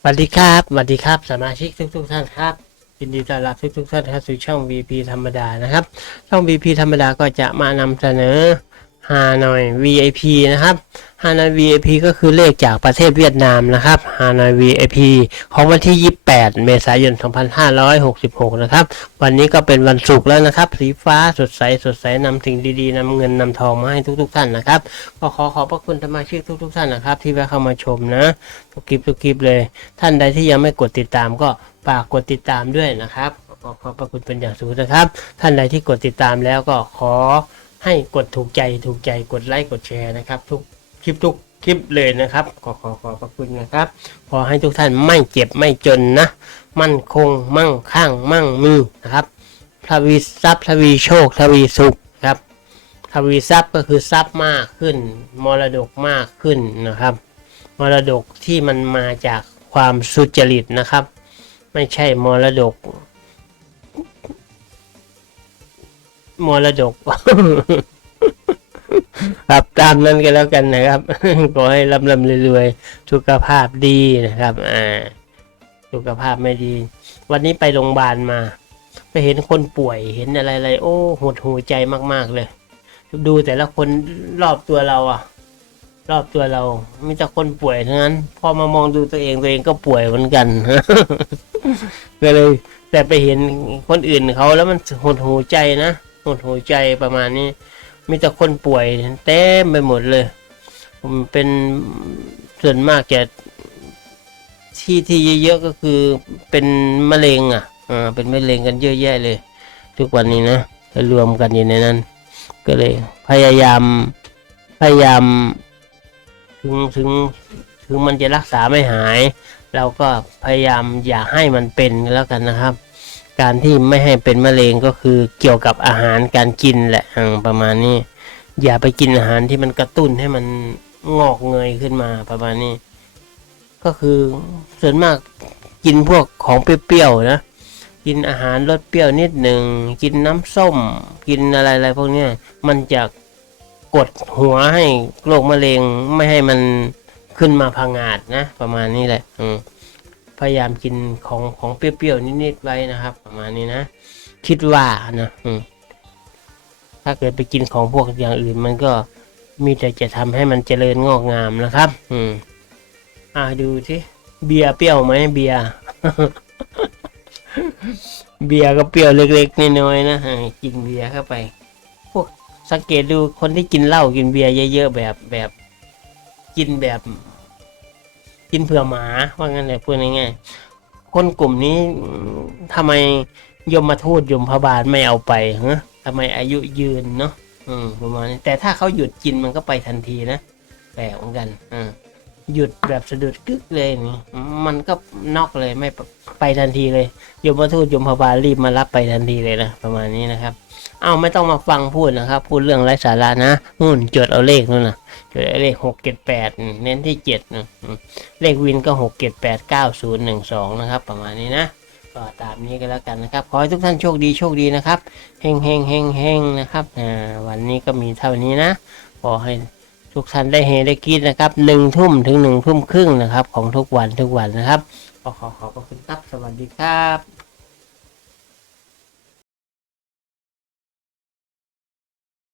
สวัสดีครับสวัสดีครับ สมาชิกทุกทุกๆท่านครับยินดีต้อนรับทุกทุกๆท่านเข้าสู่ช่อง VP ธรรมดานะครับ ช่อง VP ธรรมดาก็จะมานำเสนอฮานอย VIP นะครับ ฮานอย VIP ก็คือเลขจากประเทศเวียดนามนะครับฮานอย VIP ของวันที่ 28 เมษายน 2566 นะครับ วันนี้ก็เป็นวันศุกร์แล้วนะครับ สีฟ้าสดใสสดใสนำสิ่งดีๆนำเงินนำทองมาให้ทุกๆท่านนะครับ ก็ขอขอบพระคุณสมาชิกทุกๆท่านนะครับ ที่แวะเข้ามาชมนะทุกคลิปทุกคลิปเลย ท่านใดที่ยังไม่กดติดตามก็ฝากกดติดตามด้วยนะครับขอขอบพระคุณเป็นอย่างสูงนะครับ ท่านใดที่กดติดตามแล้วก็ขอให้กดถูกใจถูกใจกดไลค์กดแชร์นะครับ ทุก ลิปทุกคลิปเลยนะครับ ขอขอขอบพระคุณนะครับ ขอให้ทุกท่านไม่เจ็บไม่จนนะ มั่นคงมั่งคั่งมั่งมีนะครับทวีทรัพย์ทวีโชคทวีสุขครับทวีทรัพย์ก็คือทรัพย์มากขึ้น มรดกมากขึ้นนะครับ มรดกที่มันมาจากความสุจริตนะครับ ไม่ใช่มรดก มรดก ครับตามนั้นก็แล้วกันนะครับขอให้ร่ำรำรวยๆสุขภาพดีนะครับอ่าสุขภาพไม่ดี วันนี้ไปโรงพยาบาลมา ไปเห็นคนป่วยเห็นอะไรๆโอ้หดหูใจมากๆเลย ดูแต่ละคนรอบตัวเราอะรอบตัวเรามีแต่คนป่วยทั้งนั้น พอมามองดูตัวเองตัวเองก็ป่วยเหมือนกันก็เลย แต่ไปเห็นคนอื่นเขาแล้วมันหดหูใจนะหดหูใจประมาณนี้ มีแต่คนป่วยเต็มไปหมดเลยผมเป็นส่วนมากจะที่ที่เยอะๆก็คือเป็นมะเร็งอะอ่าเป็นมะเร็งกันเยอะแยะเลย ทุกวันนี้นะรวมกันอยู่ในนั้น ก็เลย พยายามพยายามถึงถึงถึงมันจะรักษาไม่หาย เราก็พยายามอย่าให้มันเป็นแล้วกันนะครับ การที่ไม่ให้เป็นมะเร็งก็คือเกี่ยวกับอาหารการกินแหละประมาณนี้ อย่าไปกินอาหารที่มันกระตุ้นให้มันงอกเงยขึ้นมาประมาณนี้ ก็คือส่วนมากกินพวกของเปรี้ยวๆนะกินอาหารรสเปรี้ยวนิดหนึ่งกินน้ำส้ม กินอะไรๆพวกนี้มันจะกดหัวให้โรคมะเร็งไม่ให้มันขึ้นมาพังอาจนะ ประมาณนี้แหละ อืม พยายามกินของของเปรี้ยวๆนิดๆไว้นะครับ ประมาณนี้นะ คิดว่านะถ้าเกิดไปกินของพวกอย่างอื่น มันก็มีแต่จะทำให้มันเจริญงอกงามนะครับ อืม อ่าดูที่เบียร์เปรี้ยวไหมเบียร์เบียร์ก็เปรี้ยวเล็กๆน้อยๆนะกินเบียร์เข้าไปพวกสังเกตดูคนที่กินเหล้ากินเบียร์เยอะๆแบบแบบ กินแบบ กินเผื่อหมาว่างั้นเลยพูดง่ายๆคนกลุ่มนี้อืมทำไมยมมาทูตยมพบาลไม่เอาไปฮะทำไมอายุยืนเนาะอืมประมาณนี้แต่ถ้าเขาหยุดกินมันก็ไปทันทีนะแปลกเหมือนกันอ่า หยุดแบบสะดุดกึกเลยนี่มันก็นอกเลยไม่ไปทันทีเลยยมทูตยมพบาลรีบมารับไปทันทีเลยนะประมาณนี้นะครับ เอาไม่ต้องมาฟังพูดนะครับ พูดเรื่องไร้สาระนะนู่นจดเอาเลขนู่นนะจดเอาเลขหกเจ็ดแปดเน้นที่เจ็ดนะเลขวินก็หกเจ็ดแปดเก้าศูนย์หนึ่งสองนะครับ ประมาณนี้นะก็ตามนี้ก็แล้วกันนะครับ ขอให้ทุกท่านโชคดีโชคดีนะครับเฮงเฮงเฮงเฮงนะครับวันนี้ก็มีเท่านี้นะขอให้ ทุกท่านได้เฮได้กินนะครับหนึ่งทุ่มถึงหนึ่งทุ่มครึ่งนะครับ ของทุกวันทุกวันนะครับขอขอขอบคุณครับสวัสดีครับ